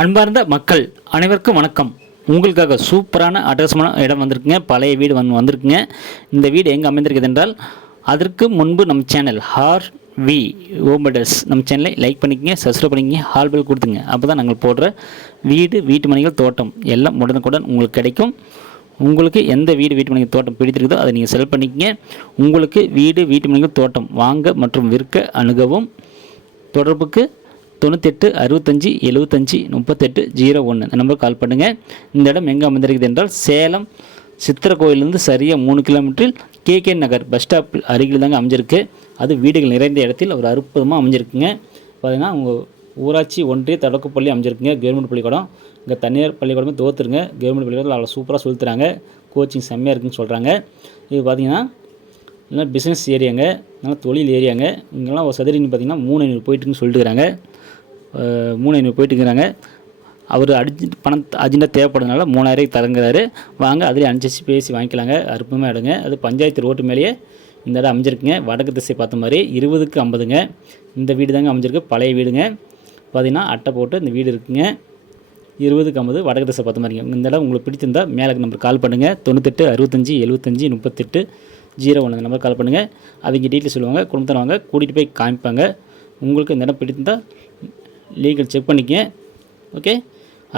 அன்பார்ந்த மக்கள் அனைவருக்கும் வணக்கம். உங்களுக்காக சூப்பரான அட்ரஸ்மான இடம் வந்திருக்குங்க. பழைய வீடு வந்திருக்குங்க. இந்த வீடு எங்கே அமைந்திருக்குது என்றால், அதற்கு முன்பு நம்ம சேனல் வி ஓம்படர்ஸ் நம்ம சேனலை லைக் பண்ணிக்கங்க, சப்ஸ்கிரைப் பண்ணிக்கங்க, ஹால் பெல் கொடுத்துங்க. அப்போ தான் நாங்கள் போடுற வீடு, வீட்டு மனைகள், தோட்டம் எல்லாம் உடனுக்குடன் உங்களுக்கு கிடைக்கும். உங்களுக்கு எந்த வீடு, வீட்டு மனைகள், தோட்டம் பிடித்திருக்குதோ அதை நீங்கள் செலக்ட் பண்ணிக்கங்க. உங்களுக்கு வீடு, வீட்டு மனைகள், தோட்டம் வாங்க மற்றும் விற்க அணுகவும். தொடர்புக்கு 98 65 75 38 01 இந்த நம்பருக்கு கால் பண்ணுங்கள். இந்த இடம் எங்கே அமைந்திருக்குது என்றால், சேலம் சித்திர கோயிலிருந்து சரியாக 3 கிலோமீட்டரில் கேகே நகர் பஸ் ஸ்டாப் அருகில் தாங்க அமைஞ்சிருக்கு. அது வீடுகள் நிறைந்த இடத்தில் ஒரு அற்புதமாக அமைஞ்சிருக்குங்க. பார்த்தீங்கன்னா உங்கள் ஊராட்சி ஒன்றிய தொடக்கப்பள்ளி அமைஞ்சிருக்குங்க. கவர்மெண்ட் பள்ளிக்கூடம். இங்கே தனியார் பள்ளிக்கூடமே தோற்றுருங்க. கவர்மெண்ட் பள்ளிக்கூடம் அவ்வளோ சூப்பராக சொல்லித்தராங்க. கோச்சிங் செம்மையாக இருக்குன்னு சொல்கிறாங்க. இது பார்த்திங்கன்னா இல்லைனா பிஸ்னஸ் ஏரியாங்க, நல்லா தொழில் ஏரியாங்க. இங்கெல்லாம் ஒரு சதுரடின்னு பார்த்திங்கன்னா 3500 போயிட்டுன்னு சொல்லிட்டுருக்காங்க. 3500 போயிட்டுருக்கிறாங்க. அவர் பணம் அர்ஜென்ட்டாக தேவைப்படுறதுனால 3000 தரங்கிறாரு. வாங்க அதிலே அனுசரித்து பேசி வாங்கிக்கலாங்க. அற்புதமாக இடங்க. அது பஞ்சாயத்து ரோட்டு மேலேயே இந்த இடம் அமைஞ்சிருக்குங்க. வடக்கு திசை பார்த்த மாதிரி 20க்கு 50ங்க. இந்த வீடு தாங்க அமைஞ்சிருக்கு. பழைய வீடுங்க. பார்த்திங்கன்னா அட்டை போட்டு இந்த வீடு இருக்குங்க. 20க்கு 50 வடக்கு திசை பார்த்த மாதிரிங்க. இந்த இடம் உங்களுக்கு பிடிச்சிருந்தால் மேலே நம்பருக்கு கால் பண்ணுங்கள். 98 65 75 38 01 இந்த நம்பருக்கு கால் பண்ணுங்கள். அவங்க டீட்டெயில் சொல்லுவாங்க. குடும்பத்தில் வாங்க கூட்டிகிட்டு போய் காமிப்பாங்க. உங்களுக்கு இந்த இடம் பிடிச்சிருந்தால் லீகல் செக் பண்ணிக்கங்க. ஓகே,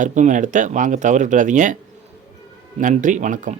அற்புதமான இடத்த வாங்க தவற விட்டுறாதீங்க. நன்றி, வணக்கம்.